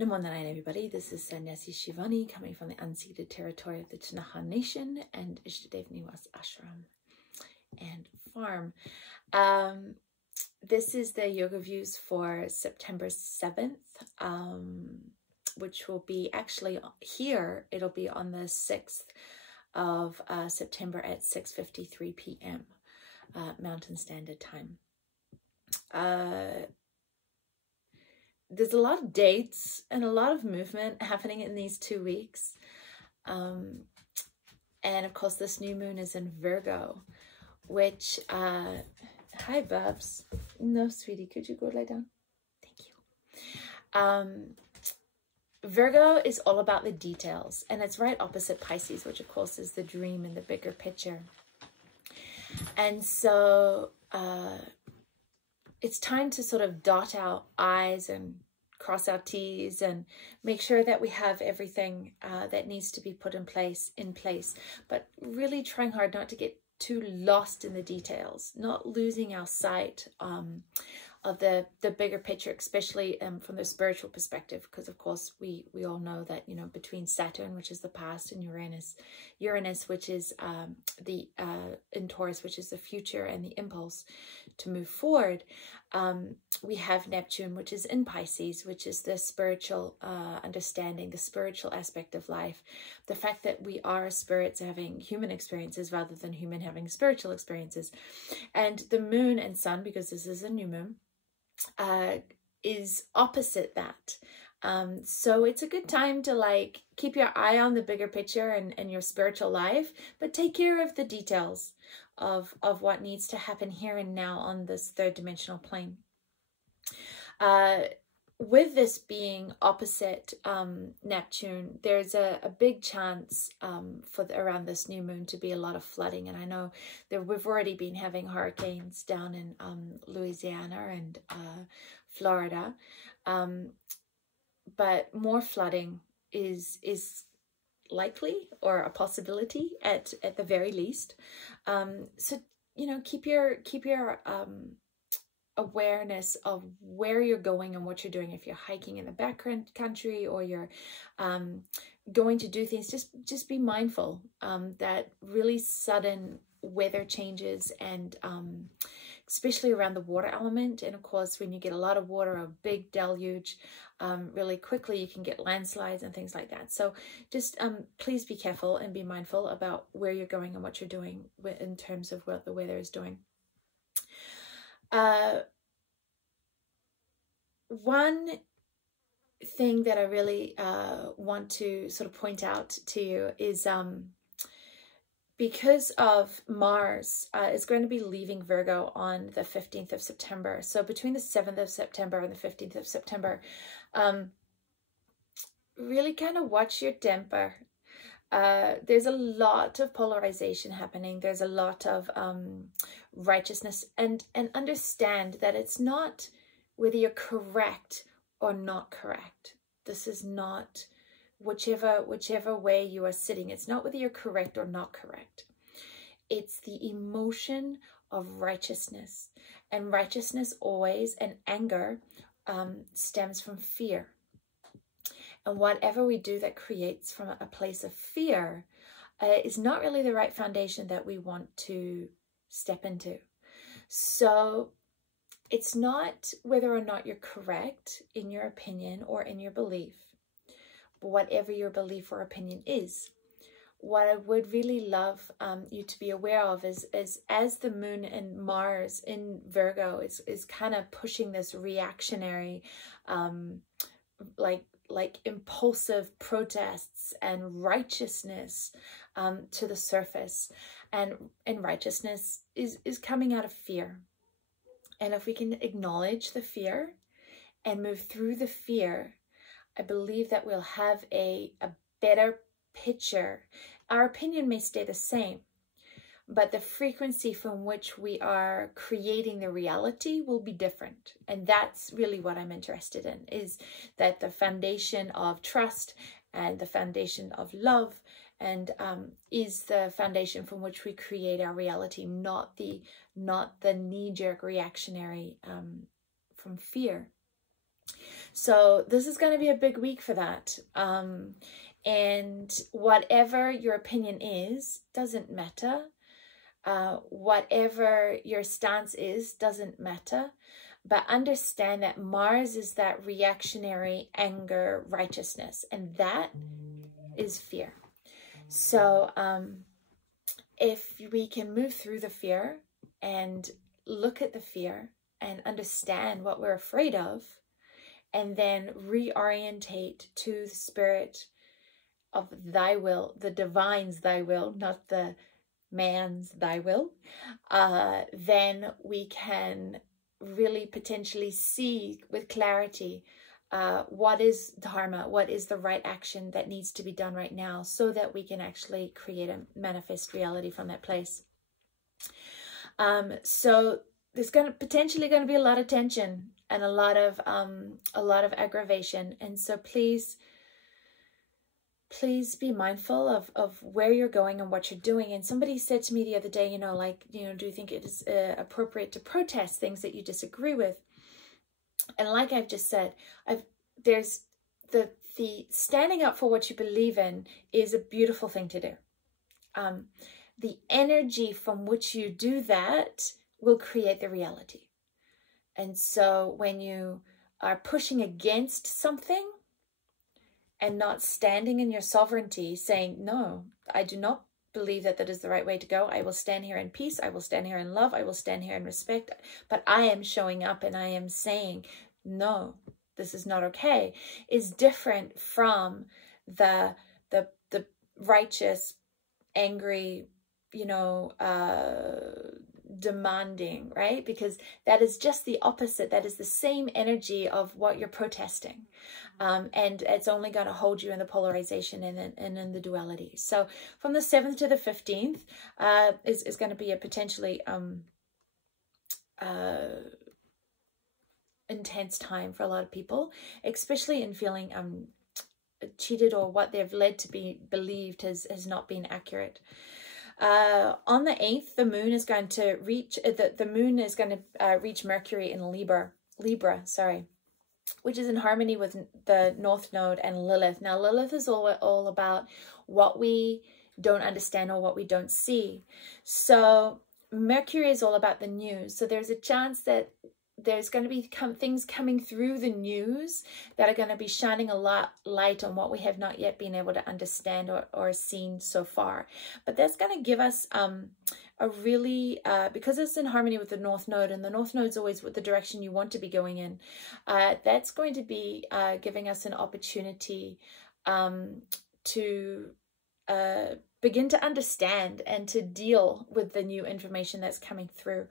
Namo Narayan, everybody. This is Sannyasi Shivani coming from the unceded territory of the Chinaka Nation and Ishtadev Niwas Ashram and Farm. This is the yoga views for September 7th, which will be actually here. It'll be on the 6th of September at 6:53 p.m. Mountain Standard Time. There's a lot of dates and a lot of movement happening in these 2 weeks. And of course, this new moon is in Virgo, which, hi, Babs. No, sweetie, could you go lie down? Thank you. Virgo is all about the details, and it's right opposite Pisces, which of course is the dream and the bigger picture. And so it's time to sort of dot our I's and cross our T's and make sure that we have everything that needs to be put in place, but really trying hard not to get too lost in the details, not losing our sight of the bigger picture, especially from the spiritual perspective, because of course we all know that, you know, between Saturn, which is the past, and Uranus, which is in Taurus, which is the future and the impulse to move forward, we have Neptune, which is in Pisces, which is the spiritual understanding, the spiritual aspect of life, the fact that we are spirits having human experiences rather than human having spiritual experiences. And the moon and sun, because this is a new moon, is opposite that. So it's a good time to like keep your eye on the bigger picture and your spiritual life, but take care of the details of what needs to happen here and now on this third dimensional plane. With this being opposite Neptune, there's a big chance around this new moon to be a lot of flooding. And I know that we've already been having hurricanes down in Louisiana and Florida, but more flooding is likely, or a possibility at the very least. So, you know, keep your awareness of where you're going and what you're doing. If you're hiking in the background country, or you're going to do things, just be mindful that really sudden weather changes, and especially around the water element. And of course, when you get a lot of water, a big deluge, really quickly you can get landslides and things like that. So just please be careful and be mindful about where you're going and what you're doing in terms of what the weather is doing. One thing that I really want to sort of point out to you is because of Mars is going to be leaving Virgo on the 15th of September. So between the 7th of September and the 15th of September, really kind of watch your temper. There's a lot of polarization happening. There's a lot of righteousness, and understand that it's not whether you're correct or not correct. This is not whichever way you are sitting. It's not whether you're correct or not correct. It's the emotion of righteousness, and righteousness always, and anger stems from fear. And whatever we do that creates from a place of fear is not really the right foundation that we want to step into. So it's not whether or not you're correct in your opinion or in your belief, but whatever your belief or opinion is. What I would really love you to be aware of is as the moon and Mars in Virgo is kind of pushing this reactionary, like impulsive protests and righteousness to the surface, and righteousness is coming out of fear. And if we can acknowledge the fear and move through the fear, I believe that we'll have a better picture. Our opinion may stay the same, but the frequency from which we are creating the reality will be different. And that's really what I'm interested in, is that the foundation of trust and the foundation of love and is the foundation from which we create our reality, not the knee-jerk reactionary from fear. So this is going to be a big week for that. And whatever your opinion is, doesn't matter. Whatever your stance is, doesn't matter. But understand that Mars is that reactionary anger, righteousness, and that is fear. So if we can move through the fear and look at the fear and understand what we're afraid of, and then reorientate to the spirit of thy will, the divine's thy will, not the man's thy will, then we can really potentially see with clarity what is dharma, what is the right action that needs to be done right now, so that we can actually create a manifest reality from that place. So there's potentially going to be a lot of tension and a lot of aggravation, and so please be mindful of where you're going and what you're doing. And somebody said to me the other day, do you think it is appropriate to protest things that you disagree with? And like I've just said, there's the standing up for what you believe in is a beautiful thing to do. The energy from which you do that will create the reality. And so when you are pushing against something and not standing in your sovereignty, saying, no, I do not believe that is the right way to go. I will stand here in peace. I will stand here in love. I will stand here in respect. But I am showing up and I am saying, no, this is not okay, is different from the righteous, angry, demanding, right? Because that is just the opposite. That is the same energy of what you're protesting. And it's only going to hold you in the polarization and in the duality. So from the 7th to the 15th is going to be a potentially intense time for a lot of people, especially in feeling cheated, or what they've led to be believed has not been accurate. On the 8th, the moon is going to reach reach Mercury in Libra, which is in harmony with the North Node and Lilith. Now, Lilith is all about what we don't understand or what we don't see. So Mercury is all about the news. So there's a chance that there's going to be things coming through the news that are going to be shining a light on what we have not yet been able to understand or seen so far. But that's going to give us a really, because it's in harmony with the North Node, and the North Node is always the direction you want to be going in, that's going to be giving us an opportunity to begin to understand and to deal with the new information that's coming through,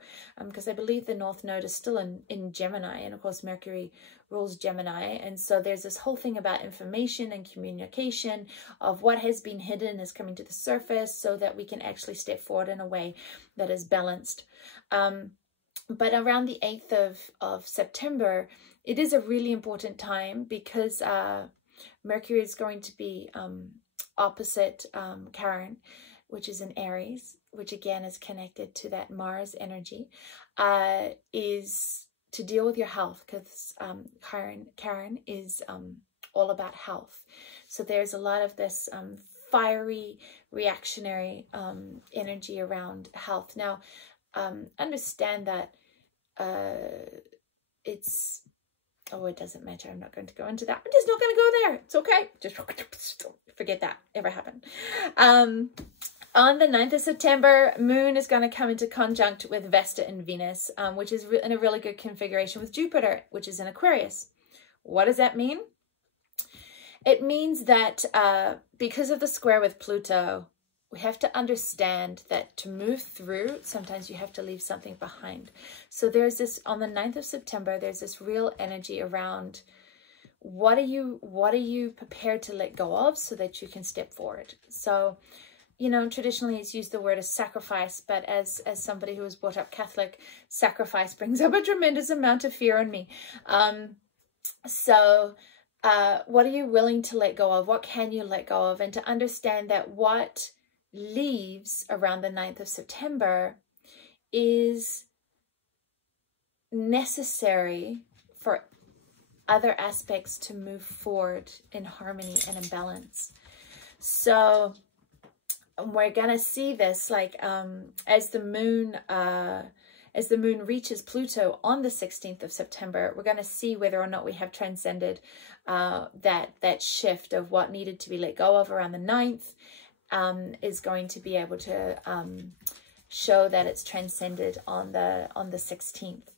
because I believe the North Node is still in Gemini, and of course Mercury rules Gemini, and so there's this whole thing about information and communication of what has been hidden is coming to the surface, so that we can actually step forward in a way that is balanced. But around the 8th of September, it is a really important time, because Mercury is going to be opposite Chiron, which is in Aries, which again is connected to that Mars energy, is to deal with your health, because Chiron is all about health. So there's a lot of this fiery, reactionary energy around health. Now, understand that it's... Oh, it doesn't matter. I'm not going to go into that. I'm just not going to go there. It's okay. Just forget that ever happened. On the 9th of September, Moon is going to come into conjunct with Vesta and Venus, which is in a really good configuration with Jupiter, which is in Aquarius. What does that mean? It means that because of the square with Pluto, we have to understand that to move through, sometimes you have to leave something behind. So there's this, on the 9th of September, there's this real energy around what are you prepared to let go of so that you can step forward. So, traditionally it's used the word as sacrifice, but as somebody who was brought up Catholic, sacrifice brings up a tremendous amount of fear on me. What are you willing to let go of? What can you let go of? And to understand that what leaves around the 9th of September is necessary for other aspects to move forward in harmony and in balance. So we're gonna see this like as the moon reaches Pluto on the 16th of September, we're gonna see whether or not we have transcended that shift of what needed to be let go of around the 9th. Is going to be able to show that it's transcended on the 16th.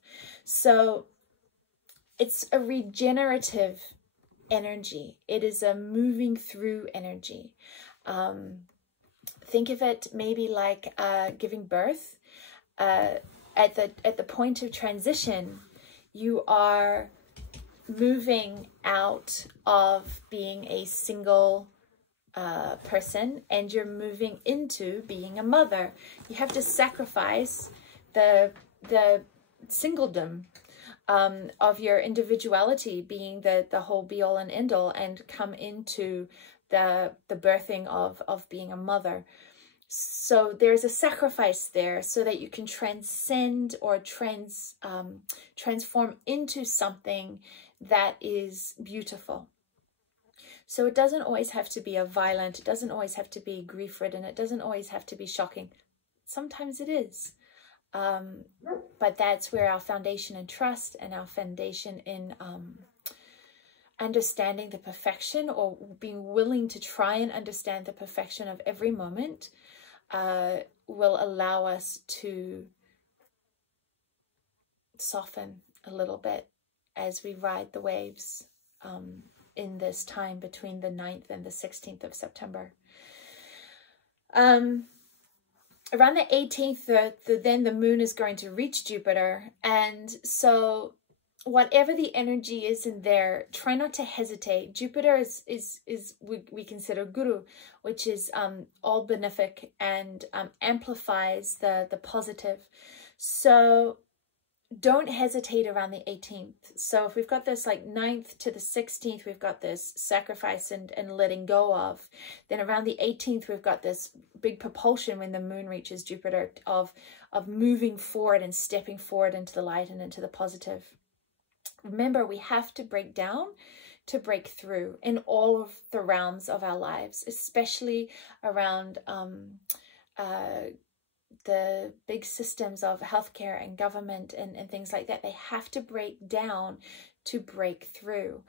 So it's a regenerative energy. It is a moving through energy. Think of it maybe like giving birth. At the point of transition, you are moving out of being a single person, and you're moving into being a mother. You have to sacrifice the singledom of your individuality, being the whole be all and end all, and come into the birthing of being a mother. So there's a sacrifice there so that you can transcend or transform into something that is beautiful. So it doesn't always have to be violent, it doesn't always have to be grief-ridden, it doesn't always have to be shocking. Sometimes it is. But that's where our foundation in trust and our foundation in understanding the perfection, or being willing to try and understand the perfection of every moment, will allow us to soften a little bit as we ride the waves in this time between the 9th and the 16th of September. Around the 18th, then the moon is going to reach Jupiter. And so whatever the energy is in there, try not to hesitate. Jupiter is we consider Guru, which is all benefic and amplifies the positive. So don't hesitate around the 18th. So if we've got this like 9th to the 16th, we've got this sacrifice and letting go of. Then around the 18th, we've got this big propulsion when the moon reaches Jupiter of moving forward and stepping forward into the light and into the positive. Remember, we have to break down to break through in all of the realms of our lives, especially around the big systems of healthcare and government and things like that. They have to break down to break through.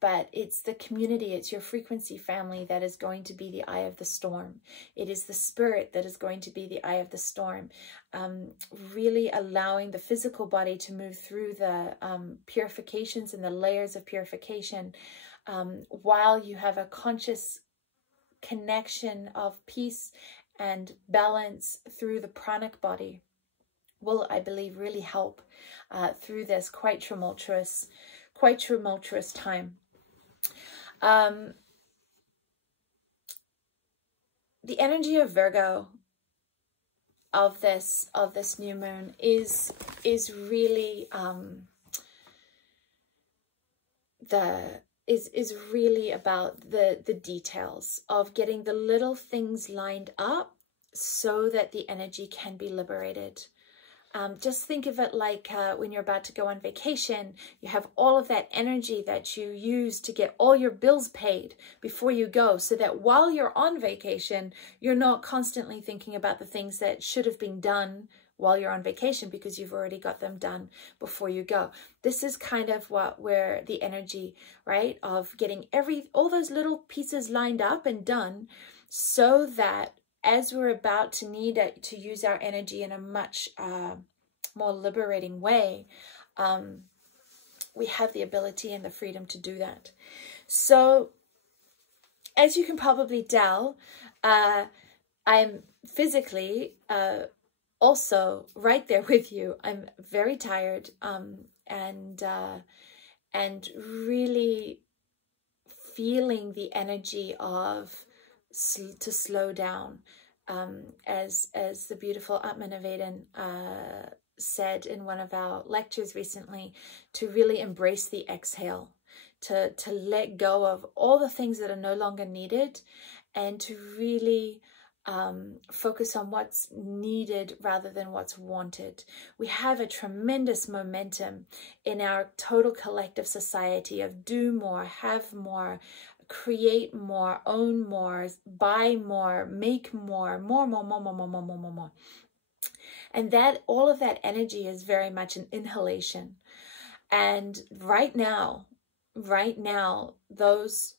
But it's the community, it's your frequency family that is going to be the eye of the storm. It is the spirit that is going to be the eye of the storm. Really allowing the physical body to move through the purifications and the layers of purification, while you have a conscious connection of peace and balance through the pranic body, will, I believe, really help through this quite tumultuous time. The energy of Virgo of this new moon is really is really about the details of getting the little things lined up so that the energy can be liberated. Just think of it like when you're about to go on vacation, you have all of that energy that you use to get all your bills paid before you go, so that while you're on vacation, you're not constantly thinking about the things that should have been done while you're on vacation, because you've already got them done before you go. This is kind of where the energy, right, of getting all those little pieces lined up and done, so that as we're about to need to use our energy in a much more liberating way, we have the ability and the freedom to do that. So, as you can probably tell, I'm physically also right there with you. I'm very tired, and really feeling the energy of to slow down, as the beautiful Atmanaveden said in one of our lectures recently, to really embrace the exhale, to let go of all the things that are no longer needed, and to really focus on what's needed rather than what's wanted. We have a tremendous momentum in our total collective society of do more, have more, create more, own more, buy more, make more. And that all of that energy is very much an inhalation. And right now, those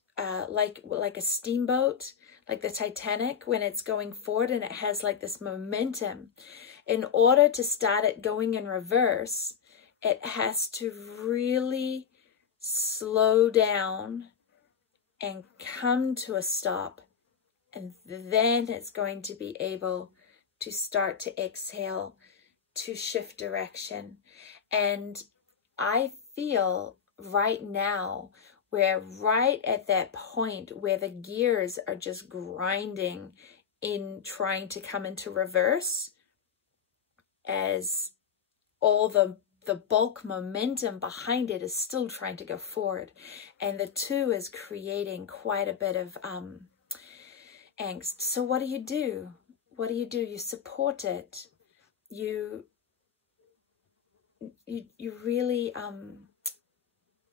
like a steamboat, like the Titanic, when it's going forward and it has like this momentum, in order to start it going in reverse, it has to really slow down and come to a stop. And then it's going to be able to start to exhale, to shift direction. And I feel right now we're right at that point where the gears are just grinding in trying to come into reverse, as all the bulk momentum behind it is still trying to go forward. And the two is creating quite a bit of angst. So what do you do? What do? You support it. You really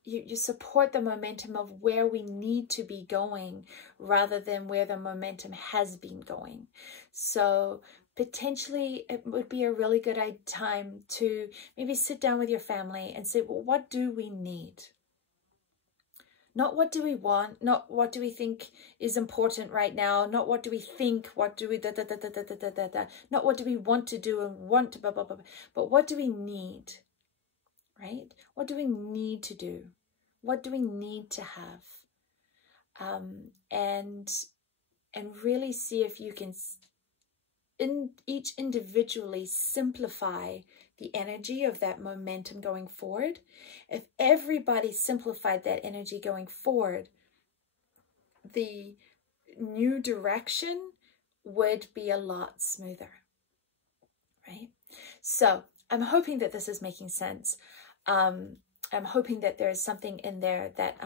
you support the momentum of where we need to be going rather than where the momentum has been going. So potentially it would be a really good time to maybe sit down with your family and say, well, what do we need? Not what do we want, not what do we think is important right now, not what do we think, what do we not what do we want to do and want to blah, blah, blah, but what do we need, right? What do we need to do? What do we need to have? And really see if you can each individually simplify the energy of that momentum going forward. If everybody simplified that energy going forward, the new direction would be a lot smoother, right? So I'm hoping that this is making sense. I'm hoping that there's something in there that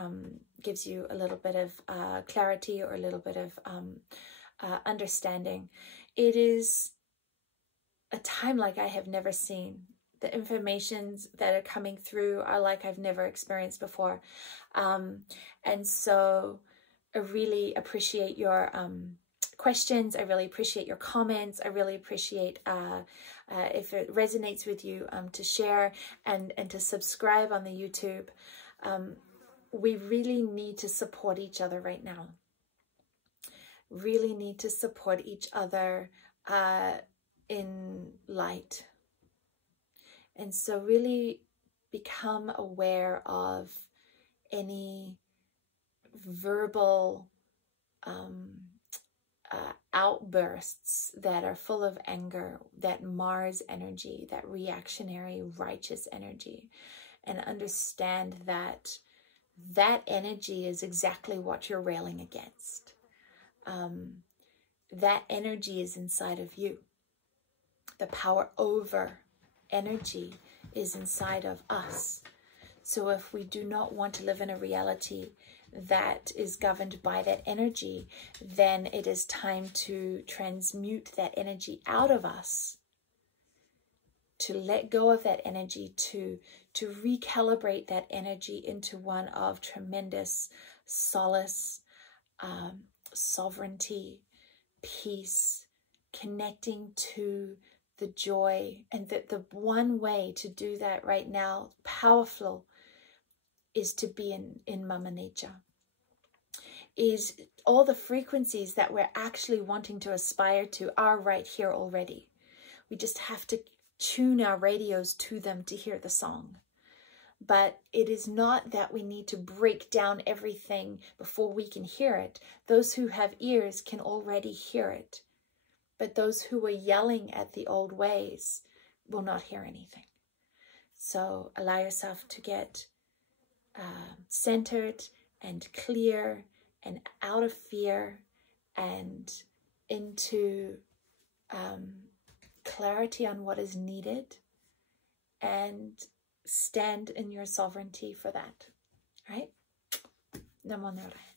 gives you a little bit of clarity or a little bit of understanding. It is a time like I have never seen. The informations that are coming through are like I've never experienced before. And so I really appreciate your questions. I really appreciate your comments. I really appreciate if it resonates with you to share and to subscribe on the YouTube. We really need to support each other right now. Really need to support each other in light. And so really become aware of any verbal outbursts that are full of anger, that Mars energy, that reactionary righteous energy, and understand that that energy is exactly what you're railing against. That energy is inside of you. The power over energy is inside of us. So if we do not want to live in a reality that is governed by that energy, then it is time to transmute that energy out of us, to let go of that energy, to recalibrate that energy into one of tremendous solace, sovereignty, peace, connecting to the joy. And that the one way to do that right now, powerful, is to be in Mama Nature. Is all the frequencies that we're actually wanting to aspire to are right here already. We just have to tune our radios to them to hear the song. But it is not that we need to break down everything before we can hear it. Those who have ears can already hear it. But those who are yelling at the old ways will not hear anything. So allow yourself to get centered and clear and out of fear and into clarity on what is needed, and stand in your sovereignty for that, right? Namo Nare.